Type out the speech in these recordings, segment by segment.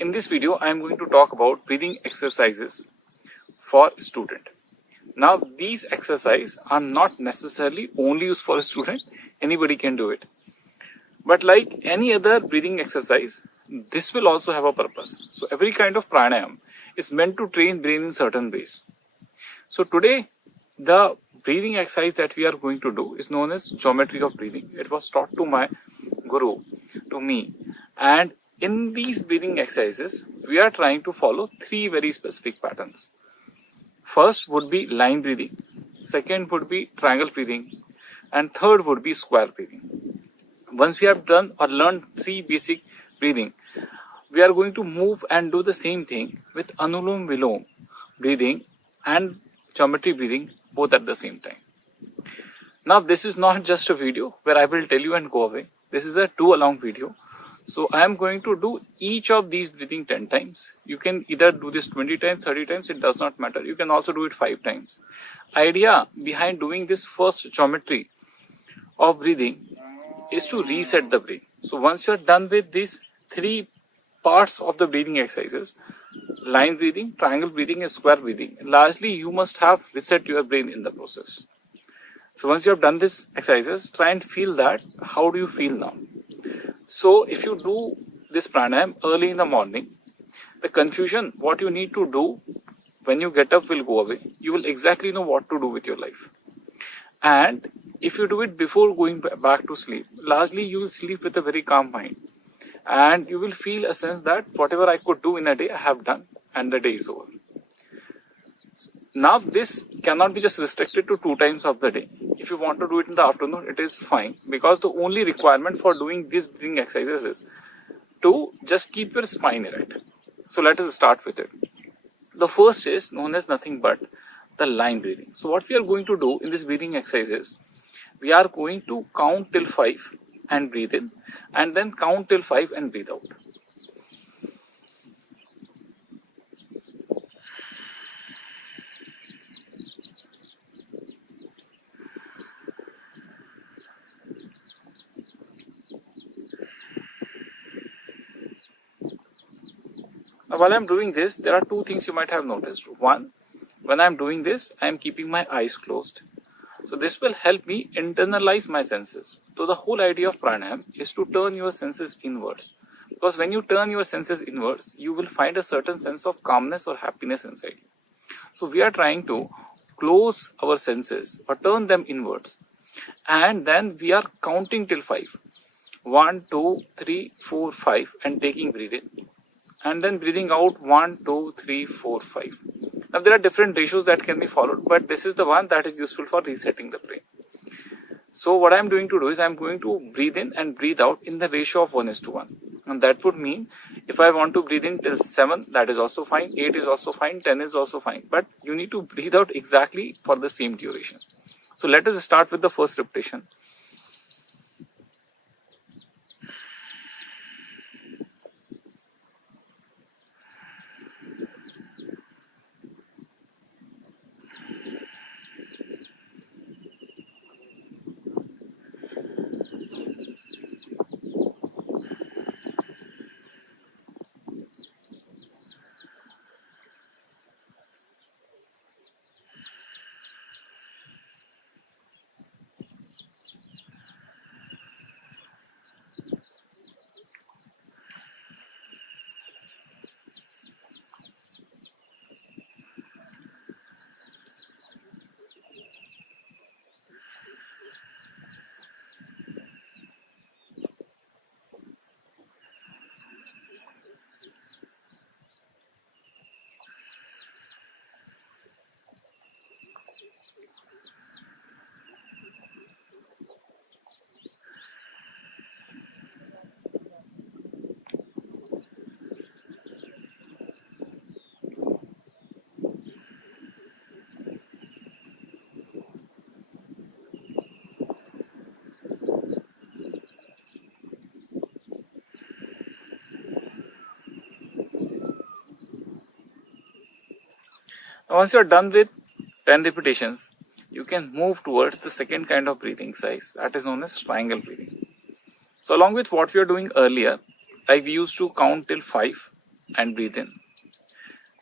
In this video, I am going to talk about breathing exercises for a student. Now, these exercises are not necessarily only used for a student. Anybody can do it. But like any other breathing exercise, this will also have a purpose. So every kind of pranayam is meant to train brain in certain ways. So today, the breathing exercise that we are going to do is known as geometry of breathing. It was taught to my guru, to me. And in these breathing exercises, we are trying to follow three very specific patterns. First would be line breathing, second would be triangle breathing, and third would be square breathing. Once we have done or learned three basic breathing, we are going to move and do the same thing with Anulom Vilom breathing and geometry breathing both at the same time. Now, this is not just a video where I will tell you and go away. This is a do-along video. So I am going to do each of these breathing 10 times. You can either do this 20 times, 30 times, it does not matter. You can also do it 5 times. Idea behind doing this first geometry of breathing is to reset the brain. So once you are done with these three parts of the breathing exercises, line breathing, triangle breathing and square breathing, largely you must have reset your brain in the process. So once you have done these exercises, try and feel that. How do you feel now? So if you do this pranayam early in the morning, the confusion, what you need to do when you get up will go away. You will exactly know what to do with your life. And if you do it before going back to sleep, largely you will sleep with a very calm mind. And you will feel a sense that whatever I could do in a day, I have done and the day is over. Now this cannot be just restricted to 2 times of the day. If you want to do it in the afternoon, it is fine, because the only requirement for doing these breathing exercises is to just keep your spine erect. So let us start with it. The first is known as nothing but the line breathing. So what we are going to do in this breathing exercise is, we are going to count till 5 and breathe in, and then count till 5 and breathe out. Now, while I am doing this, there are 2 things you might have noticed. One, when I am doing this, I am keeping my eyes closed. So this will help me internalize my senses. So the whole idea of pranayam is to turn your senses inwards. Because when you turn your senses inwards, you will find a certain sense of calmness or happiness inside you. So we are trying to close our senses or turn them inwards. And then we are counting till 5. 1, 2, 3, 4, 5 and taking breath in. And then breathing out 1, 2, 3, 4, 5. Now there are different ratios that can be followed, but this is the one that is useful for resetting the brain. So what I am going to do is I am going to breathe in and breathe out in the ratio of 1:1. And that would mean if I want to breathe in till 7, that is also fine, 8 is also fine, 10 is also fine. But you need to breathe out exactly for the same duration. So let us start with the first repetition. Now, once you are done with 10 repetitions, you can move towards the second kind of breathing exercise, that is known as triangle breathing. So along with what we are doing earlier, like we used to count till 5 and breathe in,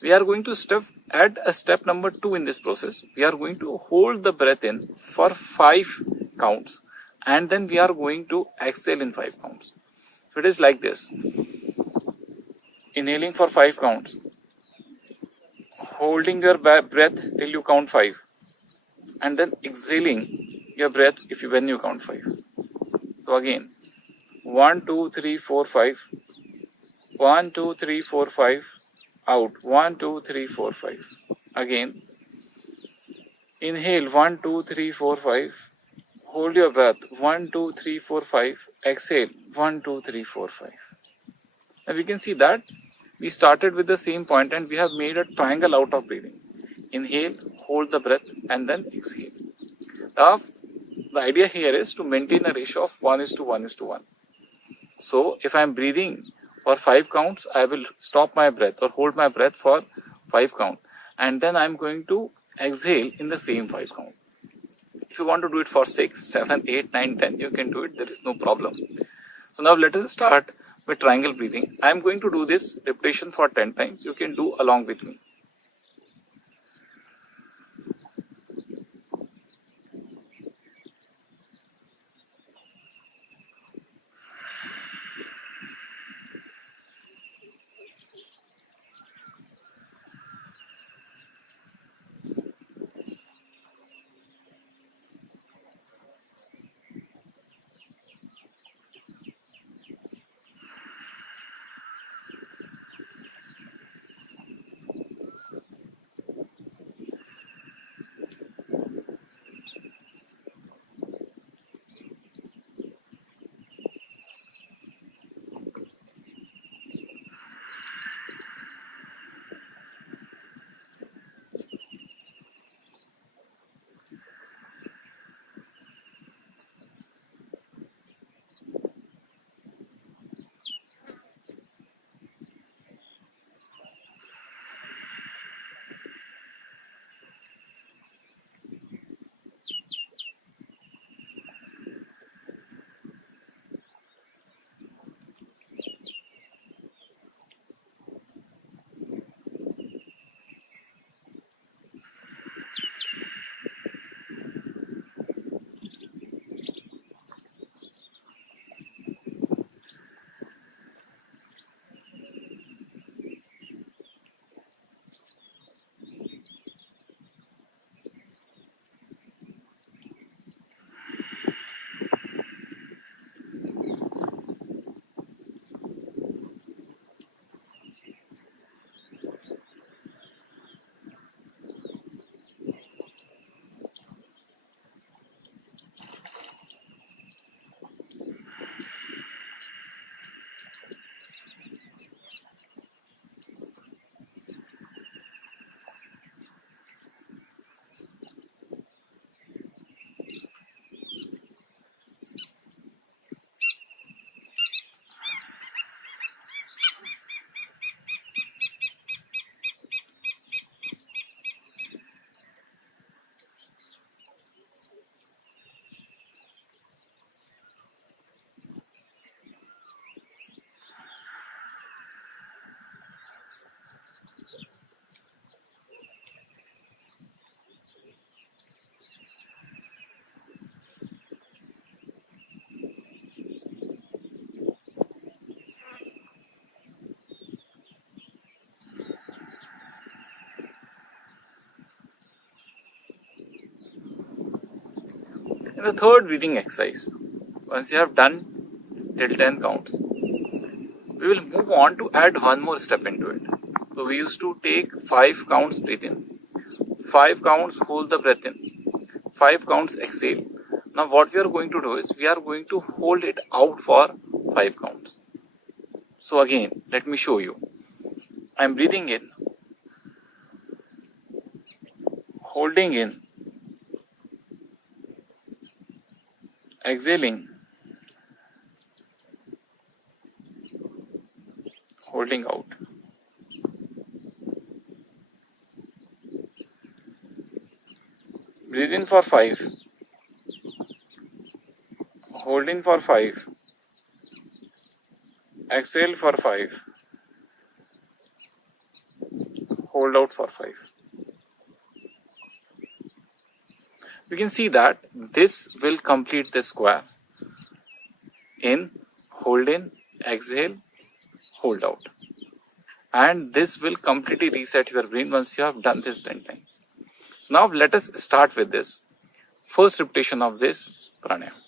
we are going to add a step number 2 in this process. We are going to hold the breath in for 5 counts and then we are going to exhale in 5 counts. So it is like this: inhaling for 5 counts, holding your breath till you count 5, and then exhaling your breath when you count 5. So again, 1, 2, 3, 4, 5. 1, 2, 3, 4, 5. Out. 1, 2, 3, 4, 5. Again, inhale 1, 2, 3, 4, 5. Hold your breath 1, 2, 3, 4, 5. Exhale 1, 2, 3, 4, 5. Now we can see that we started with the same point and we have made a triangle out of breathing. Inhale, hold the breath, and then exhale. Now, the idea here is to maintain a ratio of 1:1:1. So, if I am breathing for 5 counts, I will stop my breath or hold my breath for 5 counts, and then I am going to exhale in the same 5 counts. If you want to do it for 6, 7, 8, 9, 10, you can do it. There is no problem. So now let us start with triangle breathing. I am going to do this repetition for 10 times. You can do along with me. In the third breathing exercise, once you have done till 10 counts, we will move on to add one more step into it. So we used to take 5 counts breathe in, 5 counts hold the breath in, 5 counts exhale. Now what we are going to do is we are going to hold it out for 5 counts. So again, let me show you. I am breathing in, holding in, exhaling, holding out. Breathe in for 5. Hold in for 5. Exhale for 5. Hold out for 5. We can see that this will complete the square. In, hold in, exhale, hold out. And this will completely reset your brain once you have done this 10 times. So now let us start with this. First repetition of this pranayama.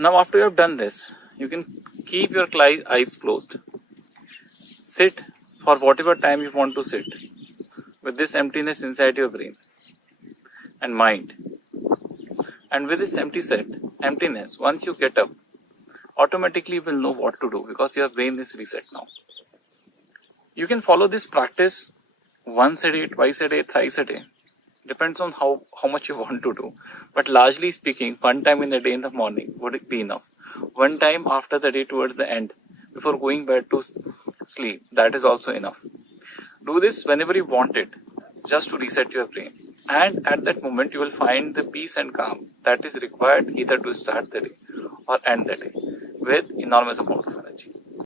Now after you have done this, you can keep your eyes closed. Sit for whatever time you want to sit with this emptiness inside your brain and mind. And with this emptiness, once you get up, automatically you will know what to do because your brain is reset now. You can follow this practice once a day, twice a day, thrice a day. Depends on how much you want to do. But largely speaking, one time in the day in the morning would be enough. One time after the day towards the end before going bed to sleep. That is also enough. Do this whenever you want it, just to reset your brain. And at that moment, you will find the peace and calm that is required either to start the day or end the day with enormous amount of energy.